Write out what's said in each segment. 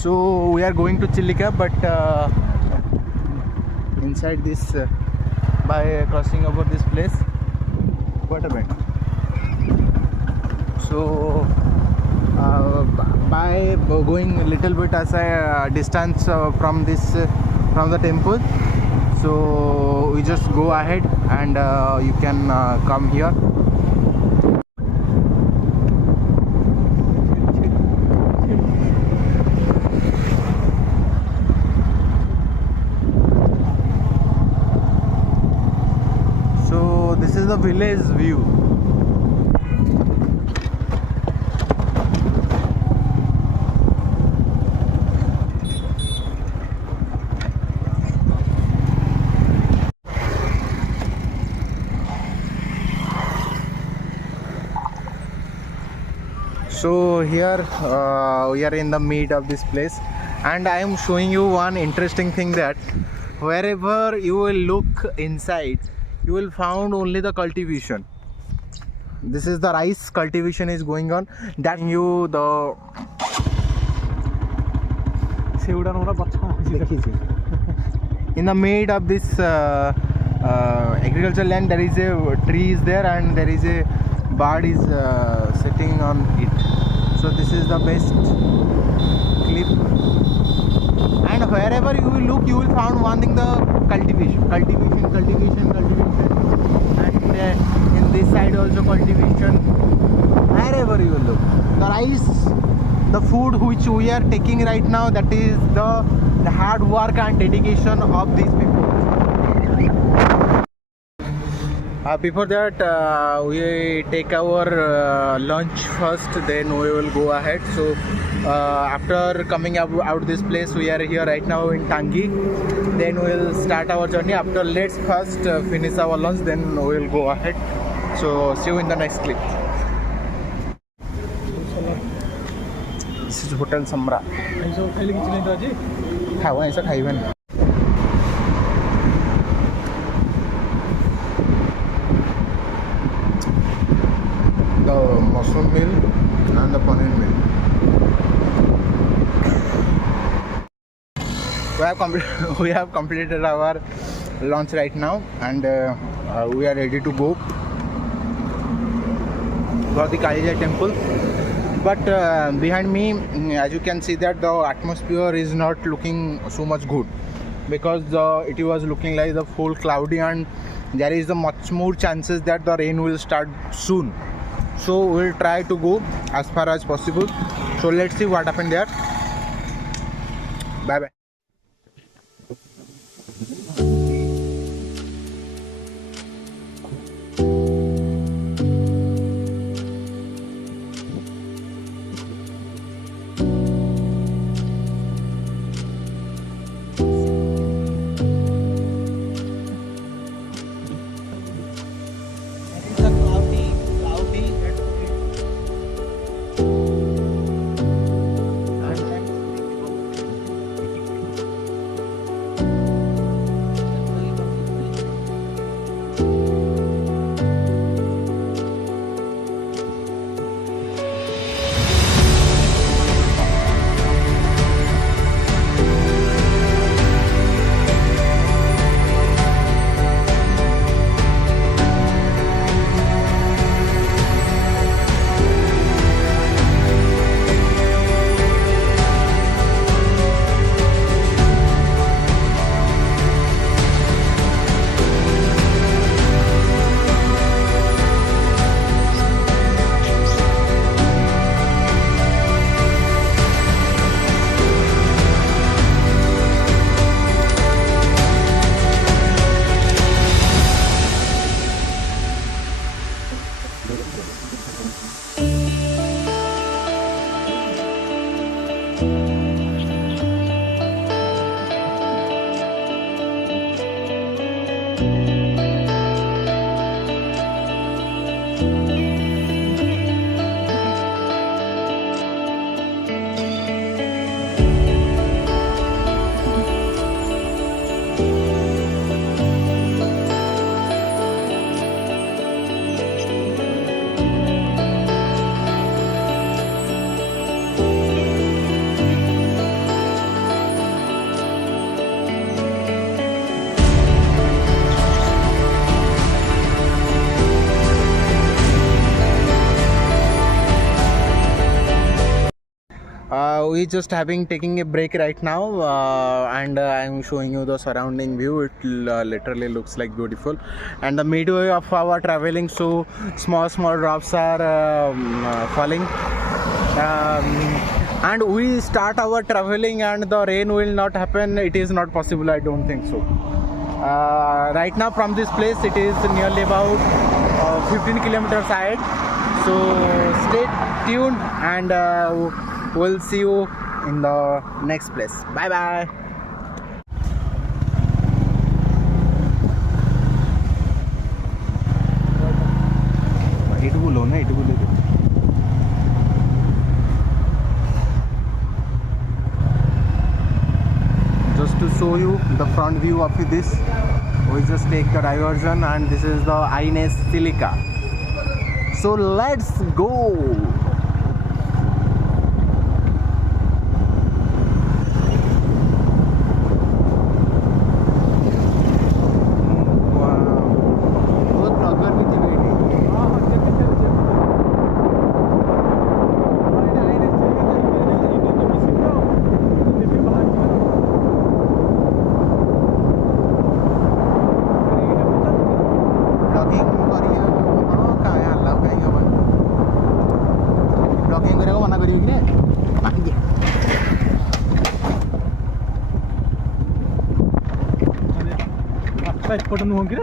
So we are going to Chilika, but inside this by crossing over this place, what a bit. So by going a little bit as a distance from this from the temple, so we just go ahead and you can come here. So this is the village view. So here we are in the mid of this place, and I am showing you one interesting thing, that wherever you will look inside, you will find only the cultivation. This is the rice cultivation is going on. That you the in the mid of this agricultural land, there is a tree is there, and there is a bird is sitting on it. So this is the best clip, and wherever you will look, you will find one thing: the cultivation, and in this side also cultivation. Wherever you will look, the rice, the food which we are taking right now, that is the hard work and dedication of these people. Before that, we take our lunch first, then we will go ahead. So after coming out this place, we are here right now in Tangi. Then we will start our journey. After, let's first finish our lunch, then we will go ahead. So see you in the next clip. This is Hotel Samra. खावा ऐसा खाइबन. The mushroom meal and the paneer meal. We have completed our lunch right now, and we are ready to go for the Kalija temple. But behind me, as you can see, that the atmosphere is not looking so much good, because it was looking like the full cloudy, and there is a much more chances that the rain will start soon. So we'll try to go as far as possible. So let's see what happened there. Bye bye. We just taking a break right now, and I'm showing you the surrounding view. It literally looks like beautiful, and the midway of our traveling, so small drops are falling, and we start our traveling and the rain will not happen. It is not possible, I don't think so. Right now from this place it is nearly about 15 kilometers ahead, so stay tuned, and we'll see you in the next place. Bye bye. Just to show you the front view of this, we just take the diversion, and this is the Ines Silica. So let's go. एपट नुह कि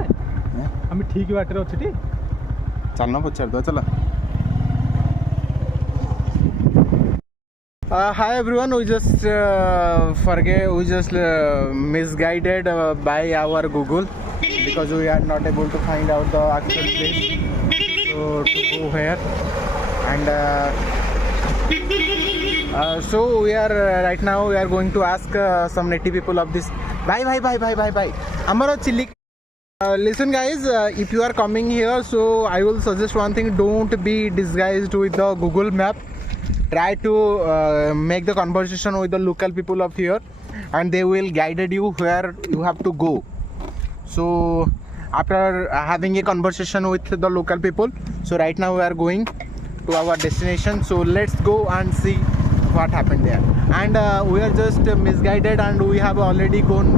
आम ठीक water अच्छे चलना पचार दो चला. Hi everyone, we just misguided by our Google because we are not able to find out the actual place so to go here, and so we are right now we are going to ask some native people of this. Bye Amara Chili. Listen guys, if you are coming here, so I will suggest one thing: don't be disguised with the Google map. Try to make the conversation with the local people of here, and they will guide you where you have to go. So after having a conversation with the local people, so right now we are going to our destination, so let's go and see what happened there. And we are just misguided, and we have already gone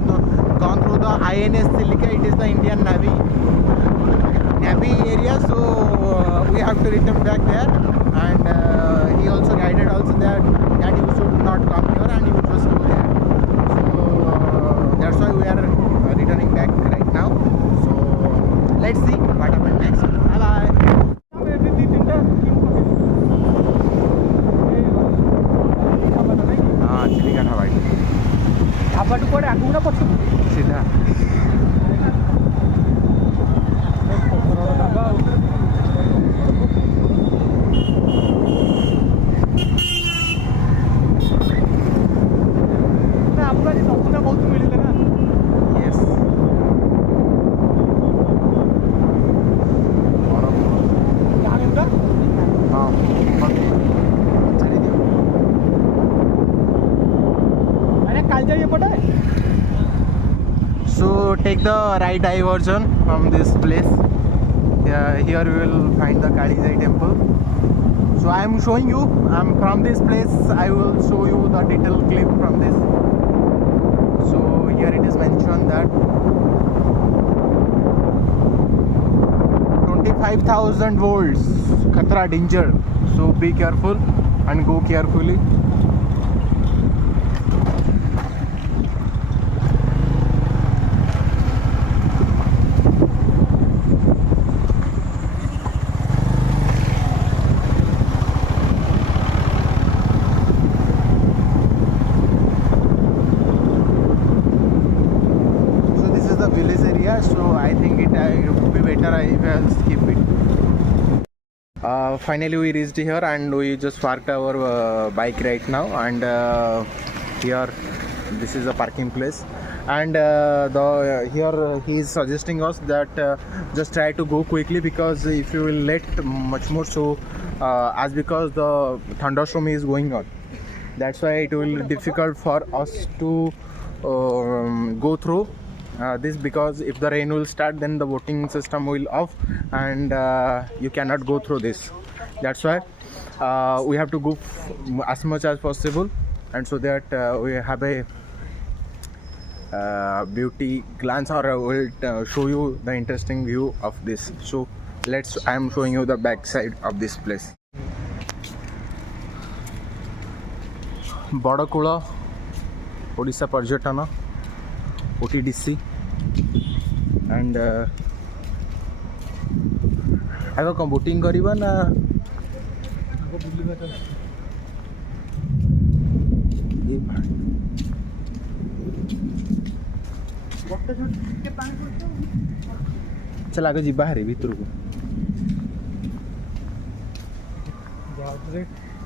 through the INS Silica. It is the Indian Navy area, so we have to return back there, and he also guided also that you should not come here and you just go there. So that's why we are returning back right now. So let's see what happens next. Bye bye. Chilika था भाई. ढाबा पड़े आगू ना पड़े सीधा. बहुत मिले ना. Yes. So take the right diversion from this place. Here we will find the Kalijai temple. So I am showing you. From this place I will show you the detailed clip from this. So here it is mentioned that 25,000 volts, khatra, danger. So be careful and go carefully. Village area, so I think it would be better if I skip it. Finally we reached here, and we just parked our bike right now, and here this is a parking place, and here he is suggesting us that just try to go quickly, because if you will let much more, so as because the thunderstorm is going on, that's why it will be difficult for us to go through this, because if the rain will start, then the voting system will off, and you cannot go through this. That's why we have to go as much as possible, and so that we have a beauty glance, or will show you the interesting view of this. So I am showing you the back side of this place. Badakula Odisha Parjatana OTDC, and आगे कौन boating करिबा ना चल आगे जी बाहर भीतर को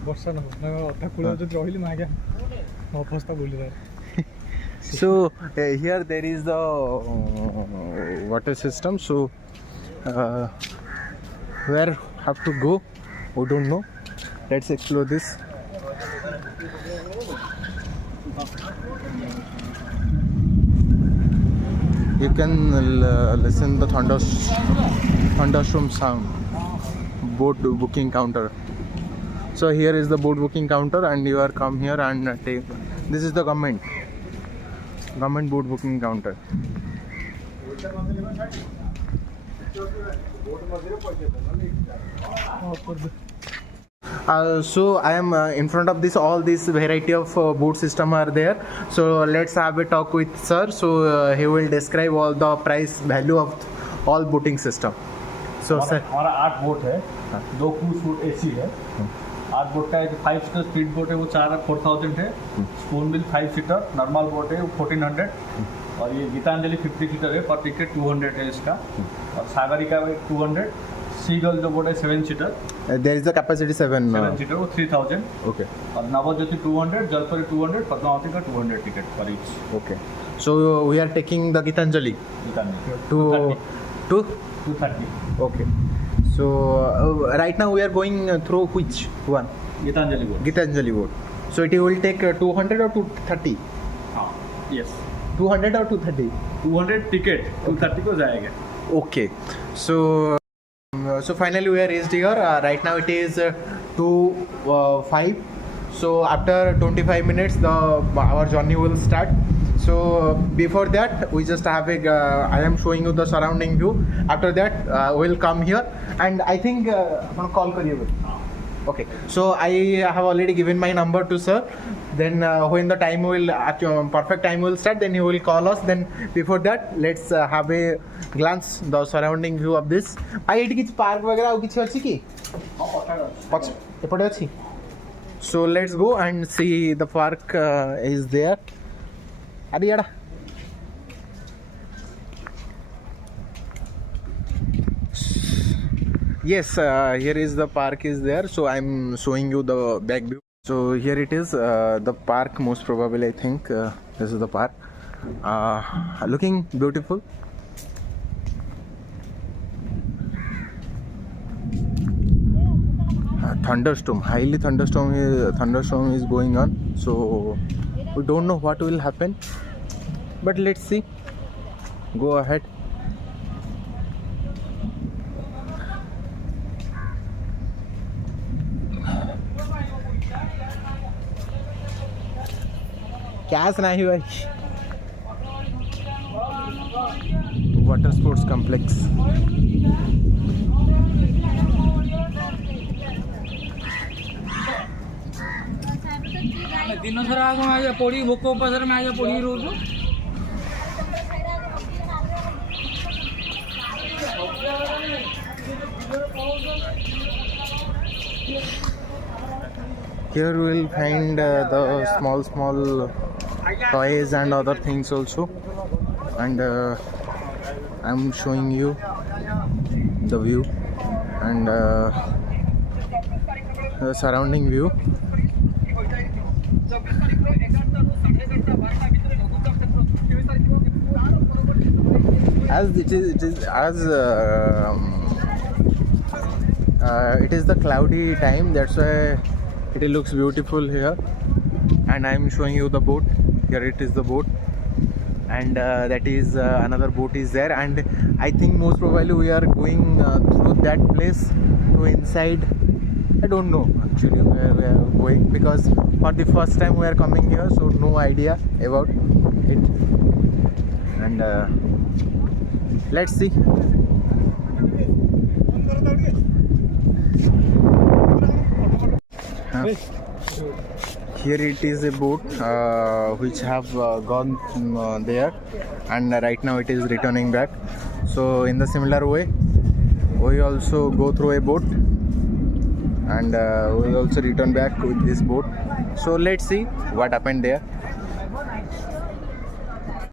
वर्षा न अधा कूल रही मागे अवस्था बोली so here there is the water system, so where have to go, we don't know. Let's explore this. You can listen the thunderstorm sound. Boat booking counter. So here is the boat booking counter, and you are come here and take. This is the government boat booking counter. So I am in front of this. All this variety of boat system are there. So let's have a talk with sir. So he will describe all the price value of all boating system. So sir, हमारा 8 boat है, 2 cruise boat AC है। 8 boat का एक 5 seater speed boat है, वो 4,000 है। Spoon bill 5 seater normal boat है, वो 1400। और ये गीतांजलि 50 सीटर है, पर टिकट 200 है इसका। और सागरिका 200। सीगल जो बोट है 7 seater, there is the capacity 7 seater, वो 3000। Okay. और नवज्योति 200, जलपरी 200, पद्मावती का 200 टिकट पर each. Okay. So we are taking the Gitanjali to 230। Okay. So right now we are going through which one? Gitanjali boat. Gitanjali boat. So it will take 200 or 230? हाँ, yes. 200 or 230? 200 ticket, 230 को जाएगा। Okay. So finally we are reached here. Right now it is 2:05. So after 25 minutes our journey will start. So before that we just have a I am showing you the surrounding view. After that we'll come here, and I think call kariye. Okay, so I have already given my number to sir. Then when the time will perfect time will start, then he will call us. Then before that let's have a glance the surrounding view of this. I eighty किछ park वगैरह और किछ अछि की? पछ एपटे अछि. So let's go and see the park is there. अरे यार. Yes, here is the park is there. So I'm showing you the back view. So here it is, the park. Most probably, I think this is the park. Looking beautiful. Thunderstorm, highly thunderstorm is going on. So we don't know what will happen, but let's see. Go ahead. Cash नहीं भाई. Water sports complex. दिन सारा आगे आगे पड़ी भोक उपास में आगे पड़ी रोज Here we will find the small toys and other things also, and I'm showing you the view and the surrounding view. As it is the cloudy time, that's why it looks beautiful here. And I'm showing you the boat. Here it is the boat, and that is another boat is there, and I think most probably we are going through that place to inside I don't know actually where we are going, because for the first time we are coming here, so no idea about it. And let's see. Here it is a boat which have gone there, and right now it is returning back. So in the similar way, we also go through a boat, and we also return back with this boat. So let's see what happened there.